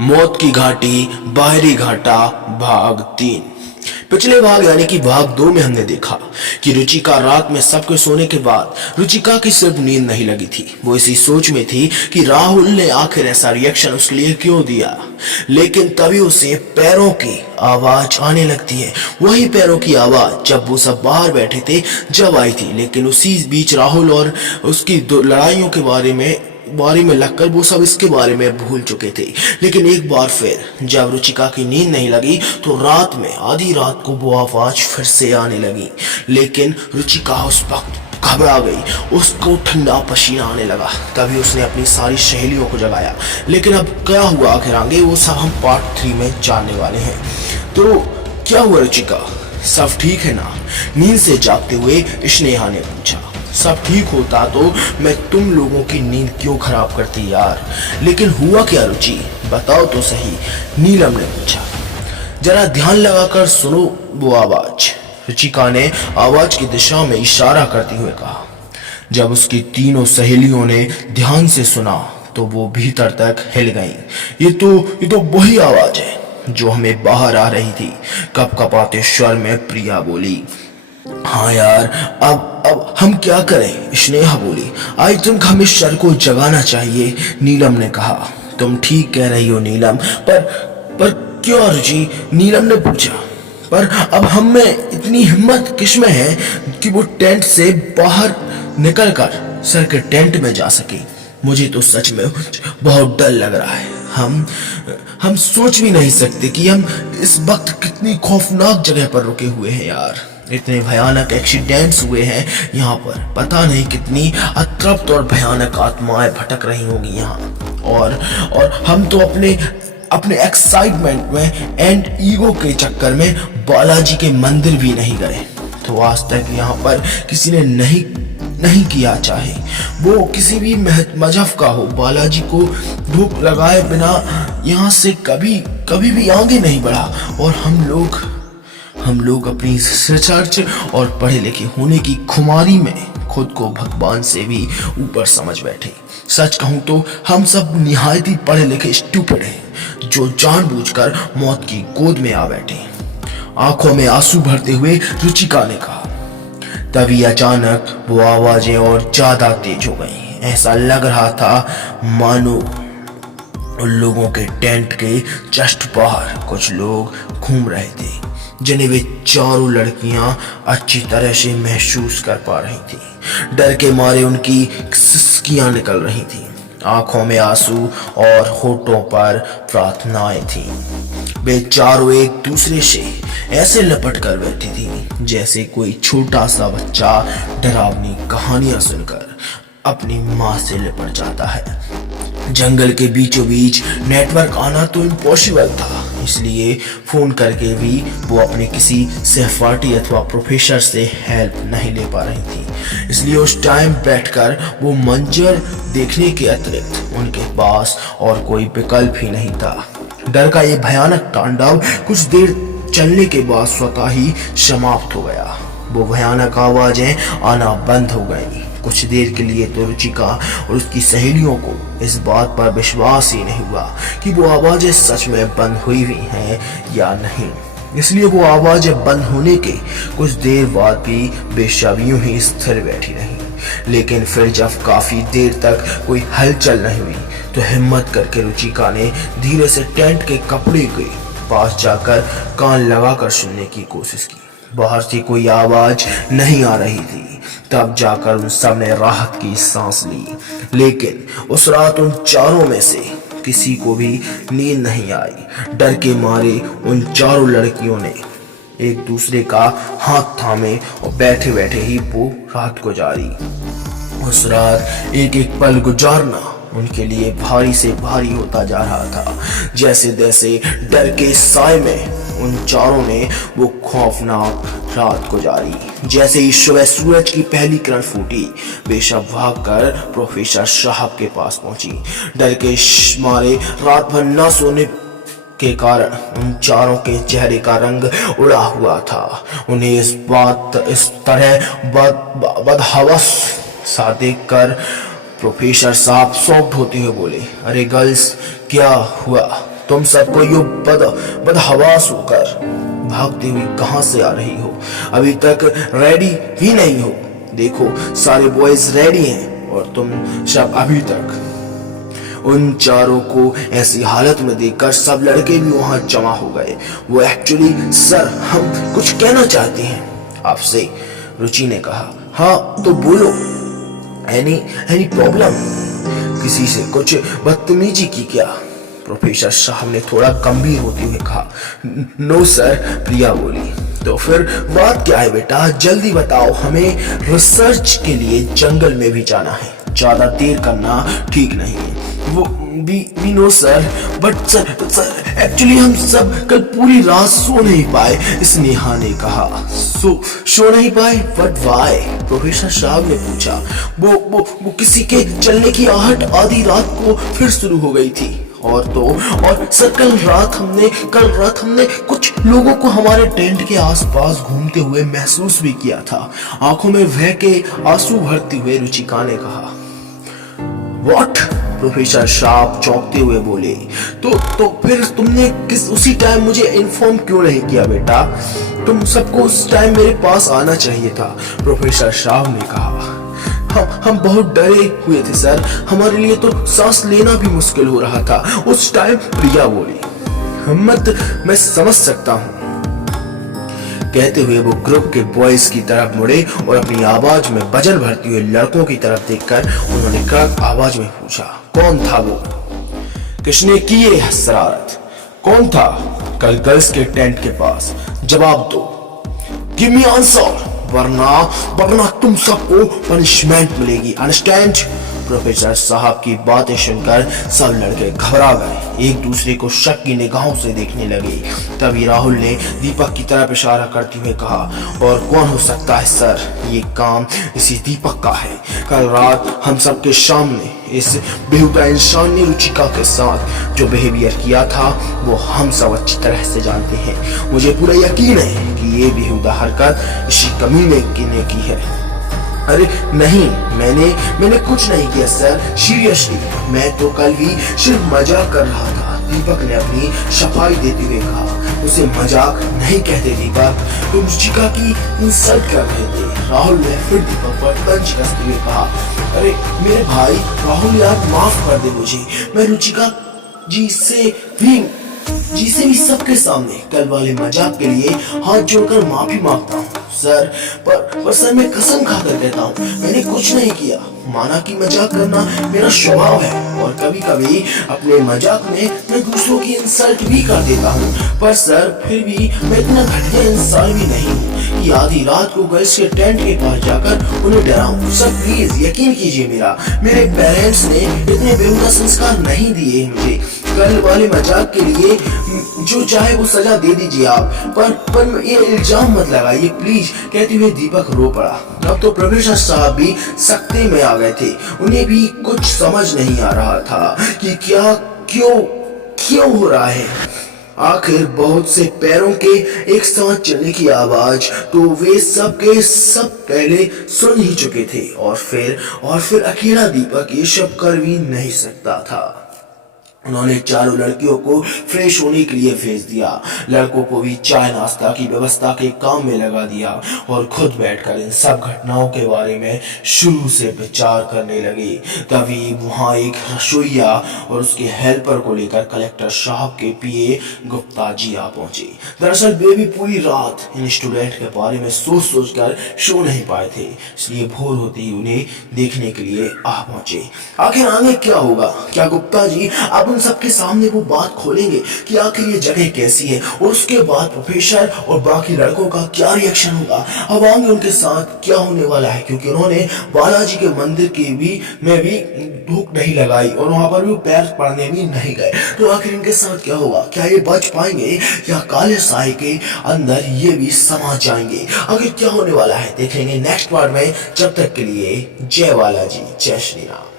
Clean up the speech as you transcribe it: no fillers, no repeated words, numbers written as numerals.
मौत की घाटी, बाहरी घाटा, भाग 3। पिछले भाग यानी कि भाग 2 में हमने देखा कि रुचिका रात में सबके सोने के बाद रुचिका की सिर्फ नींद नहीं लगी थी। वो इसी सोच में थी कि राहुल ने आखिर ऐसा रिएक्शन उसके लिए क्यों दिया। लेकिन तभी उसे पैरों की आवाज आने लगती है। वही पैरों की आवाज जब वो सब बाहर बैठे थे जब आई थी। लेकिन उसी बीच राहुल और उसकी लड़ाइयों के बारे में लगकर वो सब इसके बारे में भूल चुके थे। लेकिन एक बार फिर जब रुचिका की नींद नहीं लगी तो रात में आधी रात को वो आवाज फिर से आने लगी। लेकिन रुचिका उस वक्त घबरा गई, उसको ठंडा पसीना आने लगा। तभी उसने अपनी सारी सहेलियों को जगाया। लेकिन अब क्या हुआ आखिर आगे, वो सब हम पार्ट 3 में जानने वाले हैं। तो क्या हुआ रुचिका, सब ठीक है ना? नींद से जागते हुए स्नेहा ने पूछा। सब ठीक होता तो मैं तुम लोगों की नींद क्यों खराब करती यार। लेकिन हुआ क्या रुचि, बताओ तो सही, नीलम ने पूछा। जरा ध्यान लगाकर सुनो वो आवाज, रुचिका ने आवाज की दिशा में इशारा करते हुए कहा। जब उसकी तीनों सहेलियों ने ध्यान से सुना तो वो भीतर तक हिल गईं। ये तो वही आवाज है जो हमें बाहर आ रही थी, कपकपाते स्वर में प्रिया बोली। हाँ यार, अब हम क्या करें, स्नेहा बोली। आई थिंक हमें शर को जगाना चाहिए, नीलम ने कहा। तुम ठीक कह रही हो नीलम, पर क्यों रुचि, नीलम ने पूछा। पर अब हम में इतनी हिम्मत किसमें है कि वो टेंट से बाहर निकलकर सर के टेंट में जा सके। मुझे तो सच में बहुत डर लग रहा है। हम सोच भी नहीं सकते कि हम इस वक्त कितनी खौफनाक जगह पर रुके हुए हैं यार। इतने भयानक एक्सीडेंट्स हुए हैं यहाँ पर, पता नहीं कितनी अतृप्त और भयानक आत्माएं भटक रही होंगी यहाँ। और हम तो अपने एक्साइटमेंट में एंड ईगो के चक्कर में बालाजी के मंदिर भी नहीं गए। तो आज तक यहाँ पर किसी ने नहीं किया, चाहे वो किसी भी मजहब का हो, बालाजी को धूप लगाए बिना यहाँ से कभी भी आगे नहीं बढ़ा। और हम लोग अपनी रिसर्च और पढ़े लिखे होने की खुमारी में खुद को भगवान से भी ऊपर समझ बैठे। सच कहूं तो हम सब निहायत ही पढ़े लिखे स्टूपिड हैं जो जानबूझकर मौत की गोद में आ बैठे। आंखों में आंसू भरते हुए रुचिका ने कहा। तभी अचानक वो आवाजें और ज्यादा तेज हो गई। ऐसा लग रहा था मानो उन लोगों के टेंट के जस्ट बाहर कुछ लोग घूम रहे थे जिन्हें वे चारों लड़कियां अच्छी तरह से महसूस कर पा रही थी। डर के मारे उनकी सिसकियां निकल रही थी, आंखों में आंसू और होठों पर प्रार्थनाएं थी। वे चारों एक दूसरे से ऐसे लपट कर बैठी थी जैसे कोई छोटा सा बच्चा डरावनी कहानियां सुनकर अपनी माँ से लिपट जाता है। जंगल के बीचों बीच नेटवर्क आना तो इम्पॉसिबल था, इसलिए फोन करके भी वो अपने किसी सहपाठी अथवा प्रोफेसर से हेल्प नहीं ले पा रही थी। इसलिए उस टाइम बैठकर वो मंजर देखने के अतिरिक्त उनके पास और कोई विकल्प ही नहीं था। डर का ये भयानक तांडव कुछ देर चलने के बाद स्वतः ही समाप्त हो गया। वो भयानक आवाजें आना बंद हो गई। कुछ देर के लिए तो रुचिका और उसकी सहेलियों को इस बात पर विश्वास ही नहीं हुआ कि वो आवाजें सच में बंद हुई हुई हैं या नहीं। इसलिए वो आवाजें बंद होने के कुछ देर बाद भी बेशर्मियों ही स्थिर बैठी रही। लेकिन फिर जब काफी देर तक कोई हलचल नहीं हुई तो हिम्मत करके रुचिका ने धीरे से टेंट के कपड़े के पास जाकर कान लगाकर सुनने की कोशिश की। बाहर से कोई आवाज नहीं आ रही थी। तब जाकर उन सब ने राहत की सांस ली। लेकिन उस रात उन चारों में से किसी को भी नींद नहीं आई। डर के मारे उन चारों लड़कियों ने एक दूसरे का हाथ थामे और बैठे बैठे ही वो रात गुजारी। उस रात एक एक पल गुजारना उनके लिए भारी से भारी होता जा रहा था। जैसे जैसे डर के साए में उन चारों ने वो खौफनाक रात गुजारी। जैसे ही सुबह सूरज की पहली किरण फूटी, बेशक भागकर प्रोफेसर साहब के पास पहुंची। डर के मारे रात भर न सोने के कारण उन चारों के चेहरे का रंग उड़ा हुआ था। उन्हें इस तरह बदहवस सा देखकर प्रोफेसर साहब शॉक्ड होते हुए बोले, अरे गर्ल्स क्या हुआ, तुम सबको यो बदहवास होकर भागते हुए कहां से आ रही हो? अभी तक रेडी भी नहीं हो। देखो सारे बॉयज रेडी हैं और तुम सब अभी तक। उन चारों को ऐसी हालत में देखकर सब लड़के भी वहां जमा हो गए। वो एक्चुअली सर हम कुछ कहना चाहते हैं आपसे, रुचि ने कहा। हाँ तो बोलो। Any problem? किसी से कुछ बदतमीजी की क्या? प्रोफेसर साहब ने थोड़ा गंभीर होते हुए कहा। नो सर, प्रिया बोली। तो फिर बात क्या है बेटा, जल्दी बताओ, हमें रिसर्च के लिए जंगल में भी जाना है, ज्यादा देर करना ठीक नहीं है। वो we know sir, but sir actually हम सब कल पूरी रात सो नहीं पाए, स्नेहा ने कहा। सो नहीं पाए? But why? प्रोफेसर साहब ने पूछा। वो किसी के चलने की आहट आधी रात को फिर शुरू हो गई थी। और सर कल रात हमने कुछ लोगों को हमारे टेंट के आसपास घूमते हुए महसूस भी किया था, आंखों में भय के आंसू भरते हुए रुचिका ने कहा। व्हाट? प्रोफेसर साहब चौंकते हुए बोले। तो फिर तुमने उसी टाइम मुझे इन्फॉर्म क्यों नहीं किया बेटा? तुम सबको उस टाइम मेरे पास आना चाहिए था, प्रोफेसर साहब ने कहा। हम बहुत डरे हुए थे सर, हमारे लिए तो सांस लेना भी मुश्किल हो रहा था उस टाइम, प्रिया बोली। हिम्मत मैं समझ सकता हूँ। कहते हुए वो ग्रुप के बॉयज की तरफ मुड़े और अपनी आवाज में वजन भरती हुए लड़कों की तरफ देखकर उन्होंने कड़क आवाज में पूछा, कौन था वो? किसने की ये शरारत? कौन था कल गर्ल्स के टेंट के पास? जवाब दो, गिव मी आंसर, वरना तुम सबको पनिशमेंट मिलेगी, अंडरस्टैंड? प्रोफेसर साहब की बातें सुनकर सब लड़के घबरा गए, एक दूसरे को शक की निगाहों से देखने लगे। तभी राहुल ने दीपक की तरफ इशारा करते हुए कहा, और कौन हो सकता है सर? ये काम इसी दीपक का है। कल रात हम सबके सामने इस बेहुदा इंसान ने रुचिका के साथ जो बिहेवियर किया था वो हम सब अच्छी तरह से जानते हैं। मुझे पूरा यकीन है कि ये बेहुदा हरकत इसी कमीने ने की है। अरे नहीं, मैंने कुछ नहीं किया सर, सीरियसली मैं तो कल भी सिर्फ मजाक कर रहा था, दीपक ने अपनी सफाई देते हुए कहा। उसे मजाक नहीं कहते दीपक, तुम रुचिका की इंसल्ट कर रहे थे, राहुल ने फिर दीपक पर तंज कसते हुए कहा। अरे मेरे भाई राहुल यार, माफ कर दे मुझे, मैं रुचिका जी से भी सबके सामने कल वाले मजाक के लिए हाथ जोड़कर माफी मांगता हूँ सर, पर सर मैं कसम खाकर कहता हूँ मैंने कुछ नहीं किया। माना कि मजाक करना मेरा स्वभाव है और कभी कभी अपने मजाक में मैं दूसरों की इंसल्ट भी कर देता हूँ, पर सर फिर भी मैं इतना घटिया इंसान भी नहीं हूँ कि आधी रात को गर्ल्स के टेंट के पास जाकर उन्हें डराऊं। सर प्लीज यकीन कीजिए, मेरे पेरेंट्स ने इतने बेहुदा संस्कार नहीं दिए मुझे। कल वाले मजाक के लिए जो चाहे वो सजा दे दीजिए आप, पर ये इल्जाम मत लगाइए प्लीज, कहते हुए दीपक रो पड़ा। अब तो प्रोफेसर साहब भी सख्ते में आ गए थे, उन्हें भी कुछ समझ नहीं आ रहा था कि क्या क्यों हो रहा है। आखिर बहुत से पैरों के एक साथ चलने की आवाज तो वे सब के सब पहले सुन ही चुके थे, और फिर अकेला दीपक ये सब कर भी नहीं सकता था। उन्होंने चारों लड़कियों को फ्रेश होने के लिए भेज दिया, लड़कों को भी चाय नाश्ता की व्यवस्था के काम में लगा दिया और खुद बैठकर इन सब घटनाओं के बारे में शुरू से विचार करने लगे। तभी वहां एक रसोइया और उसके हेल्पर को लेकर कलेक्टर साहब के पीए गुप्ता जी आ पहुंचे। दरअसल वे भी पूरी रात इन स्टूडेंट के बारे में सोच कर सो नहीं पाए थे, इसलिए भोर होते ही उन्हें देखने के लिए आ पहुंचे। आखिर आगे क्या होगा? क्या गुप्ता जी आप उन सबके सामने वो बात खोलेंगे कि आखिर ये जगह कैसी है, और उसके बाद प्रोफेसर और बाकी लड़कों का क्या रिएक्शन होगा? अब आगे उनके साथ क्या होने वाला है, क्योंकि उन्होंने बालाजी के मंदिर में भी धूप नहीं लगाई और वहां पर भी पैर पड़ने भी नहीं गए। तो आखिर इनके साथ क्या होगा? क्या ये बच पाएंगे या काले साए के अंदर ये भी समा जाएंगे? आखिर क्या होने वाला है देखेंगे नेक्स्ट पार्ट में। जब तक के लिए जय बालाजी, जय श्री राम।